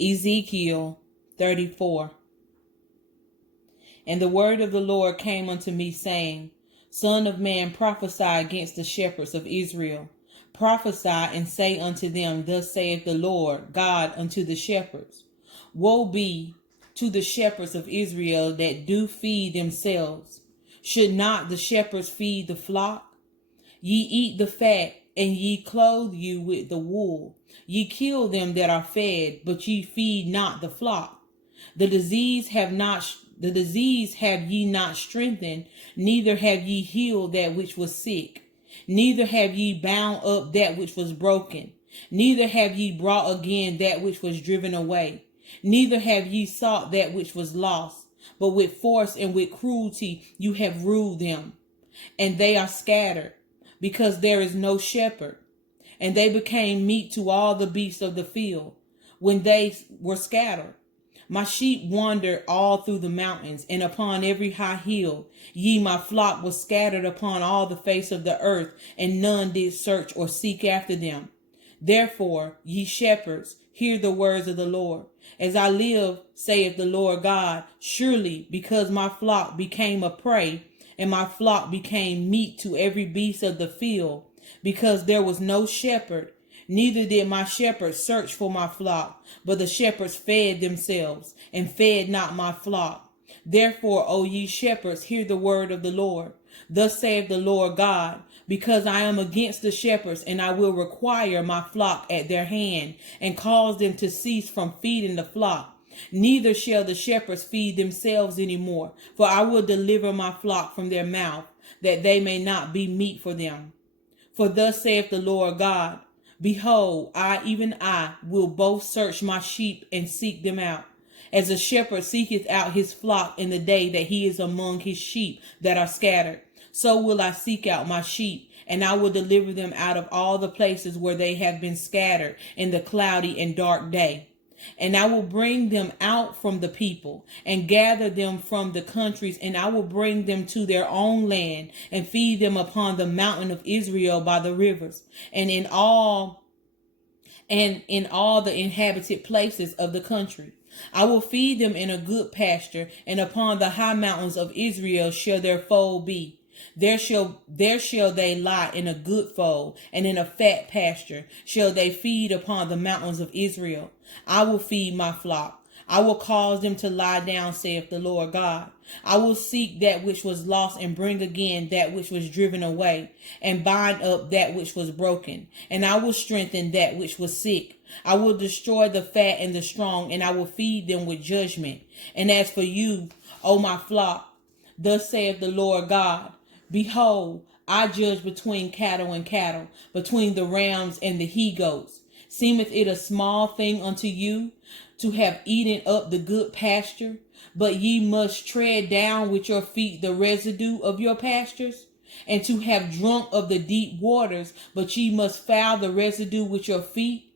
Ezekiel 34. And the word of the Lord came unto me, saying, Son of man, prophesy against the shepherds of Israel. Prophesy and say unto them, Thus saith the Lord God unto the shepherds. Woe be to the shepherds of Israel that do feed themselves. Should not the shepherds feed the flock? Ye eat the fat, and ye clothe you with the wool. Ye kill them that are fed, but ye feed not the flock. The disease have ye not strengthened, neither have ye healed that which was sick, neither have ye bound up that which was broken, neither have ye brought again that which was driven away, neither have ye sought that which was lost, but with force and with cruelty you have ruled them, and they are scattered, because there is no shepherd. And they became meat to all the beasts of the field, when they were scattered. My sheep wandered all through the mountains, and upon every high hill. Ye, my flock, was scattered upon all the face of the earth, and none did search or seek after them. Therefore, ye shepherds, hear the words of the Lord. As I live, saith the Lord God, surely because my flock became a prey, and my flock became meat to every beast of the field, because there was no shepherd, neither did my shepherds search for my flock, but the shepherds fed themselves, and fed not my flock. Therefore, O ye shepherds, hear the word of the Lord. Thus saith the Lord God, because I am against the shepherds, and I will require my flock at their hand, and cause them to cease from feeding the flock. Neither shall the shepherds feed themselves any more, for I will deliver my flock from their mouth, that they may not be meat for them. For thus saith the Lord God, Behold, I, even I, will both search my sheep and seek them out, as a shepherd seeketh out his flock in the day that he is among his sheep that are scattered. So will I seek out my sheep, and I will deliver them out of all the places where they have been scattered in the cloudy and dark day. And I will bring them out from the people, and gather them from the countries, and I will bring them to their own land, and feed them upon the mountain of Israel by the rivers, and in all the inhabited places of the country. I will feed them in a good pasture, and upon the high mountains of Israel shall their fold be. There shall they lie in a good fold, and in a fat pasture shall they feed upon the mountains of Israel. I will feed my flock. I will cause them to lie down, saith the Lord God. I will seek that which was lost, and bring again that which was driven away, and bind up that which was broken, and I will strengthen that which was sick. I will destroy the fat and the strong, and I will feed them with judgment. And as for you, O my flock, thus saith the Lord God, Behold, I judge between cattle and cattle, between the rams and the he-goats. Seemeth it a small thing unto you to have eaten up the good pasture, but ye must tread down with your feet the residue of your pastures? And to have drunk of the deep waters, but ye must foul the residue with your feet?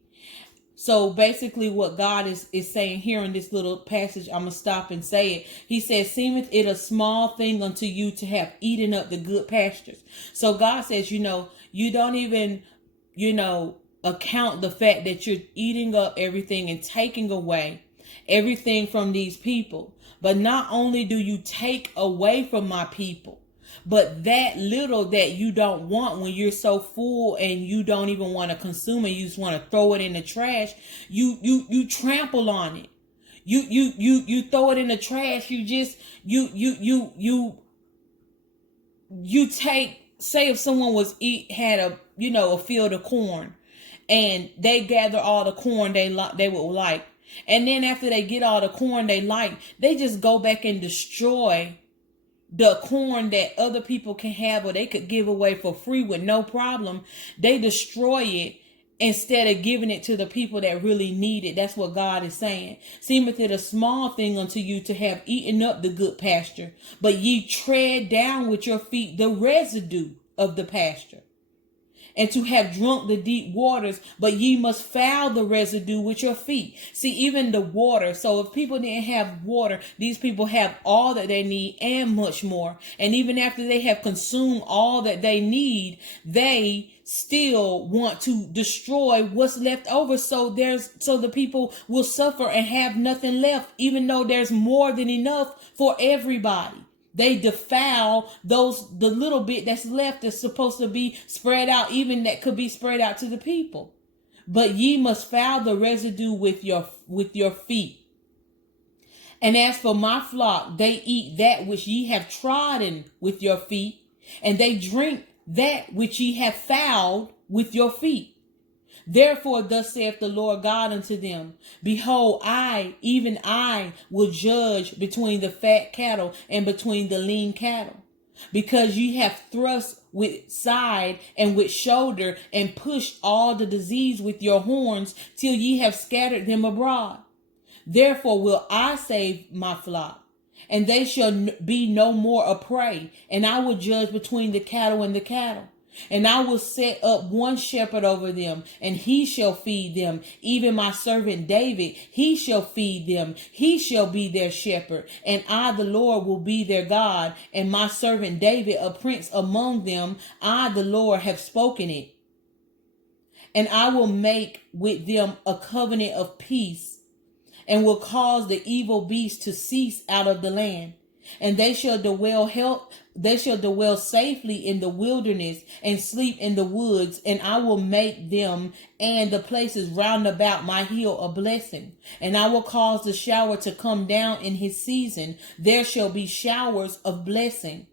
So basically what God is saying here in this little passage, I'm going to stop and say it. He says, seemeth it a small thing unto you to have eaten up the good pastures. So God says, you don't even, account the fact that you're eating up everything and taking away everything from these people. But not only do you take away from my people, but that little that you don't want, when you're so full and you don't even want to consume it, you just want to throw it in the trash, you trample on it. You throw it in the trash. You take, say if someone had a field of corn, and they gather all the corn they would like, and then after they get all the corn they like, they just go back and destroy the corn that other people can have, or they could give away for free with no problem. They destroy it instead of giving it to the people that really need it. That's what God is saying. Seemeth it a small thing unto you to have eaten up the good pasture, but ye tread down with your feet the residue of the pasture. And to have drunk the deep waters, but ye must foul the residue with your feet. See, even the water. So if people didn't have water, these people have all that they need and much more. And even after they have consumed all that they need, they still want to destroy what's left over, so the people will suffer and have nothing left, even though there's more than enough for everybody. They defile the little bit that's left that's supposed to be spread out, even that could be spread out to the people. But ye must foul the residue with your feet. And as for my flock, they eat that which ye have trodden with your feet, and they drink that which ye have fouled with your feet. Therefore, thus saith the Lord God unto them, behold, I, even I, will judge between the fat cattle and between the lean cattle, because ye have thrust with side and with shoulder, and pushed all the disease with your horns, till ye have scattered them abroad. Therefore will I save my flock, and they shall be no more a prey, and I will judge between the cattle and the cattle. And I will set up one shepherd over them, and he shall feed them. Even my servant David, he shall feed them. He shall be their shepherd. And I, the Lord, will be their God. And my servant David, a prince among them. I, the Lord, have spoken it. And I will make with them a covenant of peace, and will cause the evil beast to cease out of the land. And they shall dwell safely in the wilderness, and sleep in the woods. And I will make them and the places round about my hill a blessing. And I will cause the shower to come down in his season. There shall be showers of blessing.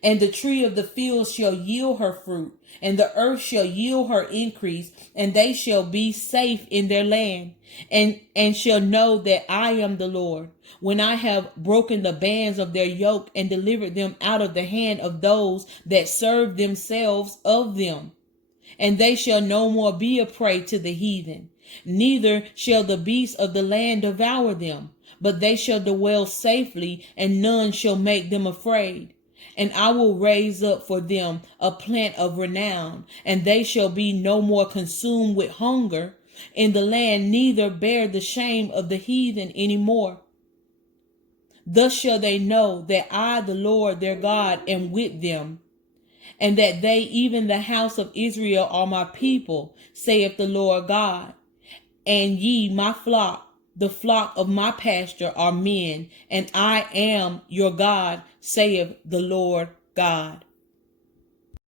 And the tree of the field shall yield her fruit, and the earth shall yield her increase, and they shall be safe in their land, and shall know that I am the Lord, when I have broken the bands of their yoke, and delivered them out of the hand of those that serve themselves of them. And they shall no more be a prey to the heathen, neither shall the beasts of the land devour them, but they shall dwell safely, and none shall make them afraid. And I will raise up for them a plant of renown, and they shall be no more consumed with hunger in the land, neither bear the shame of the heathen any more. Thus shall they know that I, the Lord their God, am with them, and that they, even the house of Israel, are my people, saith the Lord God. And ye, my flock, the flock of my pasture, are men, and I am your God, saith the Lord God.